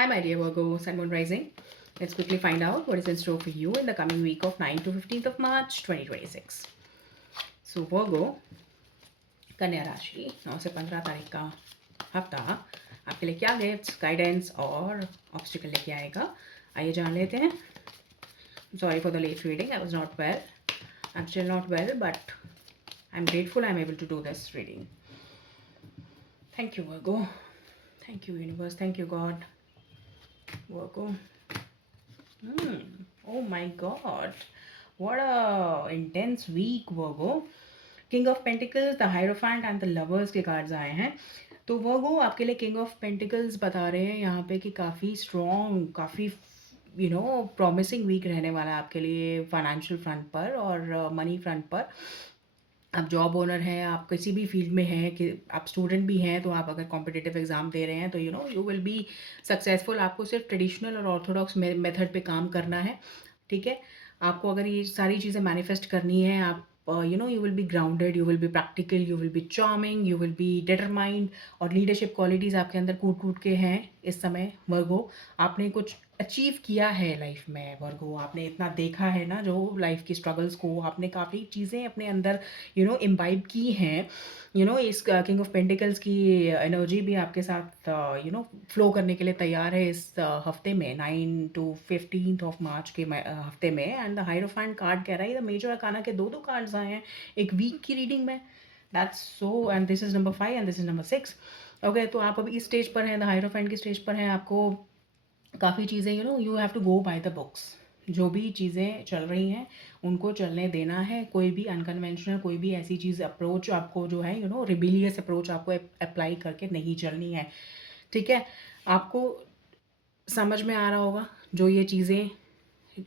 Hi, my dear Virgo, Sun Moon Rising. Let's quickly find out what is in store for you in the coming week of 9 to 15th of March 2026. So, Virgo, कन्या राशि 9 से 15 तारीख का हफ्ता आपके लिए क्या gifts, guidance और ऑब्स्टिकल लेके आएगा, आइए जान लेते हैं. Sorry for the late reading. I was not well. I'm still not well, but I'm grateful I'm able to do this reading. Thank you, Virgo. Thank you, universe. Thank you, God. Virgo. Oh my God. What a intense week, Virgo. King of Pentacles, the Hierophant and the Lovers के cards आए हैं. तो वर्गो आपके लिए king of pentacles बता रहे हैं यहाँ पे कि काफ़ी स्ट्रॉन्ग, काफ़ी प्रॉमिसिंग वीक रहने वाला है आपके लिए फाइनेंशियल फ्रंट पर और मनी फ्रंट पर. आप जॉब ओनर हैं, आप किसी भी फील्ड में हैं, कि आप स्टूडेंट भी हैं, तो आप अगर कॉम्पिटिटिव एग्ज़ाम दे रहे हैं तो यू विल बी सक्सेसफुल. आपको सिर्फ ट्रेडिशनल और ऑर्थोडॉक्स मेथड पे काम करना है, ठीक है. आपको अगर ये सारी चीज़ें मैनिफेस्ट करनी है, आप you will be grounded, you will be practical, you will be charming, you will be determined. और लीडरशिप क्वालिटीज़ आपके अंदर कूट कूट के हैं इस समय वर्गो. आपने कुछ अचीव किया है लाइफ में वर्गो, आपने इतना देखा है ना जो लाइफ की स्ट्रगल्स को, आपने काफ़ी चीज़ें अपने अंदर इम्बाइब की हैं. इस किंग ऑफ पेंटिकल्स की एनर्जी भी आपके साथ फ्लो करने के लिए तैयार है इस हफ्ते में, 9 to 15th ऑफ मार्च के हफ्ते में. एंड द हाइरोफेंट कार्ड कह रहा है, द मेजर अकाना के दो दो कार्ड्स आए हैं एक वीक की रीडिंग में. That's so. And this is number 5 and this is number 6. Okay, तो आप अभी इस स्टेज पर हैं, द हाइरोफेंट की स्टेज पर हैं. आपको काफ़ी चीज़ें you have to go by the books. जो भी चीज़ें चल रही हैं उनको चलने देना है. कोई भी अनकन्वेंशनल, कोई भी ऐसी चीज़ अप्रोच आपको जो है रिबेलियस अप्रोच आपको अप्लाई करके नहीं चलनी है, ठीक है. आपको समझ में आ रहा होगा जो ये चीज़ें,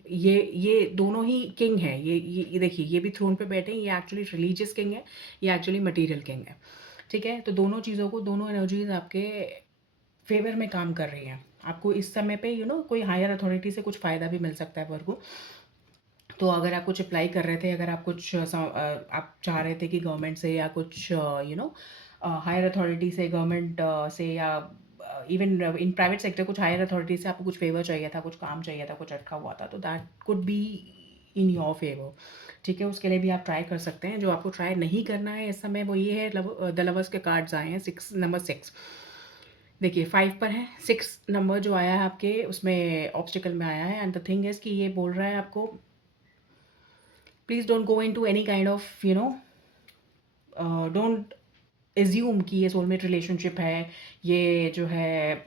ये दोनों ही किंग हैं. ये देखिए, ये भी थ्रोन पे बैठे हैं. ये एक्चुअली रिलीजियस किंग है, ये एक्चुअली मटेरियल किंग है, ठीक है. तो दोनों चीज़ों को, दोनों एनर्जीज आपके फेवर में काम कर रही हैं. आपको इस समय पे कोई हायर अथॉरिटी से कुछ फ़ायदा भी मिल सकता है वर्गो. तो अगर आप कुछ अप्लाई कर रहे थे, अगर आप कुछ आप चाह रहे थे कि गवर्नमेंट से या कुछ हायर अथॉरिटी से, गवर्नमेंट से, या इवन इन प्राइवेट सेक्टर कुछ हायर अथॉरिटी से आपको कुछ फेवर चाहिए था, कुछ काम चाहिए था, कुछ अटका हुआ था, तो that could be in your favour, ठीक है. उसके लिए भी आप ट्राई कर सकते हैं. जो आपको ट्राई नहीं करना है इस समय वो ये है, द लवर्स के कार्ड्स आए हैं, नंबर 6. देखिए 5 पर है, 6 नंबर जो आया है आपके उसमें ऑब्स्टिकल में आया है. एंड द थिंग इज़ कि ये बोल रहा है आपको, please don't go into any kind of don't assume कि ये सोलमेट रिलेशनशिप है. ये जो है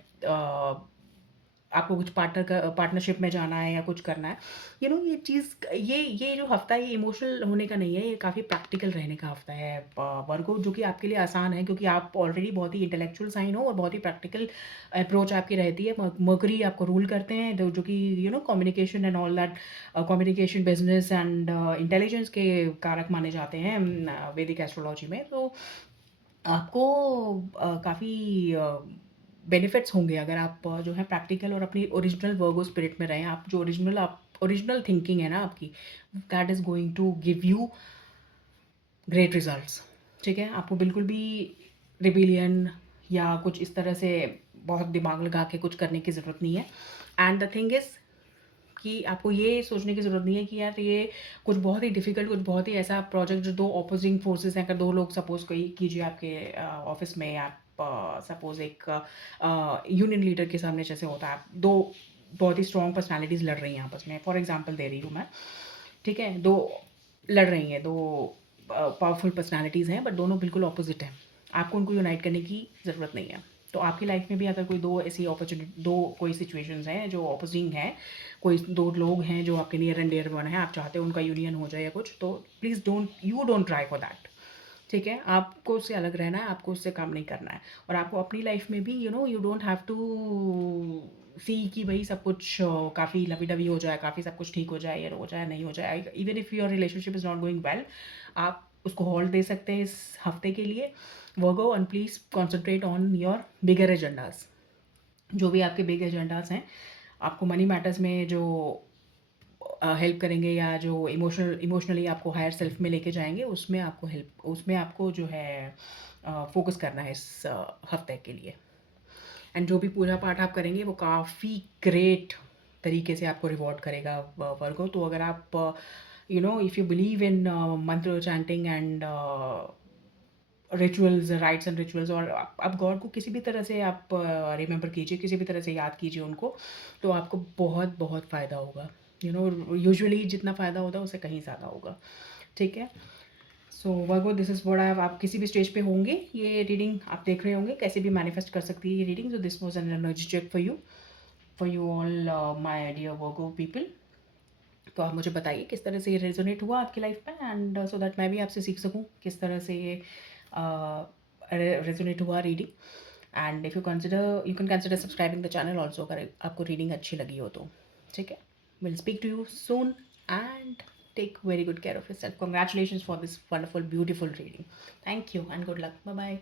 आपको कुछ पार्टनरशिप में जाना है या कुछ करना है. ये चीज़, ये जो हफ्ता है ये इमोशनल होने का नहीं है, ये काफ़ी प्रैक्टिकल रहने का हफ्ता है वर्गो, जो कि आपके लिए आसान है क्योंकि आप ऑलरेडी बहुत ही इंटेलेक्चुअल साइन हो और बहुत ही प्रैक्टिकल अप्रोच आपकी रहती है. मर्करी आपको रूल करते हैं, जो कि communication and all that, communication, business and intelligence के कारक माने जाते हैं वैदिक एस्ट्रोलॉजी में. तो आपको काफ़ी बेनिफिट्स होंगे अगर आप जो है प्रैक्टिकल और अपनी ओरिजिनल वर्गो स्पिरिट में रहें. आप जो ओरिजिनल थिंकिंग है ना आपकी, that is going to give you great results, ठीक है. आपको बिल्कुल भी रिबेलियन या कुछ इस तरह से बहुत दिमाग लगा के कुछ करने की ज़रूरत नहीं है. एंड द थिंग इज़ कि आपको ये सोचने की ज़रूरत नहीं है कि यार ये कुछ बहुत ही डिफ़िकल्ट, कुछ बहुत ही ऐसा प्रोजेक्ट जो दो ऑपोजिंग फोर्सेस हैं. अगर दो लोग सपोज़ कोई कीजिए आपके ऑफिस में, आप सपोज़ एक यूनियन लीडर के सामने जैसे होता है, दो बहुत ही स्ट्रॉन्ग पर्सनैलिटीज़ लड़ रही हैं आपस में, फॉर एग्जांपल दे रही हूँ मैं, ठीक है. दो लड़ रही हैं, दो पावरफुल पर्सनैलिटीज़ हैं, बट दोनों बिल्कुल ऑपोजिट हैं. आपको उनको यूनाइट करने की ज़रूरत नहीं है. तो आपकी लाइफ में भी अगर कोई दो ऐसी अपॉर्चुनिटी, दो कोई सिचुएशंस हैं जो ऑपोजिंग हैं, कोई दो लोग हैं जो आपके नियर एंड डियर वन हैं, आप चाहते हो उनका यूनियन हो जाए या कुछ, तो please don't try for that, ठीक है. आपको उससे अलग रहना है, आपको उससे काम नहीं करना है. और आपको अपनी लाइफ में भी यू डोंट हैव टू सी कि भाई सब कुछ काफ़ी लवी डवी हो जाए, काफ़ी सब कुछ ठीक हो जाए, ये हो जाए, नहीं हो जाए. Even if your relationship is not going well, आप उसको होल्ड दे सकते हैं इस हफ्ते के लिए Virgo. And please concentrate on your bigger agendas. जो भी आपके बिग एजेंडाज हैं, आपको मनी मैटर्स में जो हेल्प करेंगे या जो इमोशनली आपको हायर सेल्फ में लेके जाएंगे, उसमें आपको जो है फोकस करना है इस हफ्ते के लिए. एंड जो भी पूजा पाठ आप करेंगे वो काफ़ी ग्रेट तरीके से आपको रिवॉर्ड करेगा वर्गो। तो अगर आप इफ़ यू बिलीव इन मंत्र chanting and rituals, rights and rituals, और आप गॉड को किसी भी तरह से आप रिमेंबर कीजिए, किसी भी तरह से याद कीजिए उनको, तो आपको बहुत बहुत फ़ायदा होगा। यूजुअली जितना फ़ायदा होता है उससे कहीं ज़्यादा होगा। ठीक है। So Virgo, this is what I have. आप किसी भी स्टेज पे होंगे, ये रीडिंग आप देख रहे होंगे, कैसे भी मैनिफेस्ट कर सकती है ये reading. So this was an energy check for you all my dear Virgo people. तो आप मुझे बताइए किस तरह से ये रेजोनेट हुआ आपकी लाइफ में, एंड सो दैट मैं भी आपसे सीख सकूँ किस तरह से ये रेजोनेट हुआ reading. And if you can consider subscribing the channel also, अगर आपको रीडिंग अच्छी लगी हो तो। ठीक है। Will speak to you soon and take very good care of yourself. Congratulations for this wonderful, beautiful reading. Thank you and good luck. Bye bye.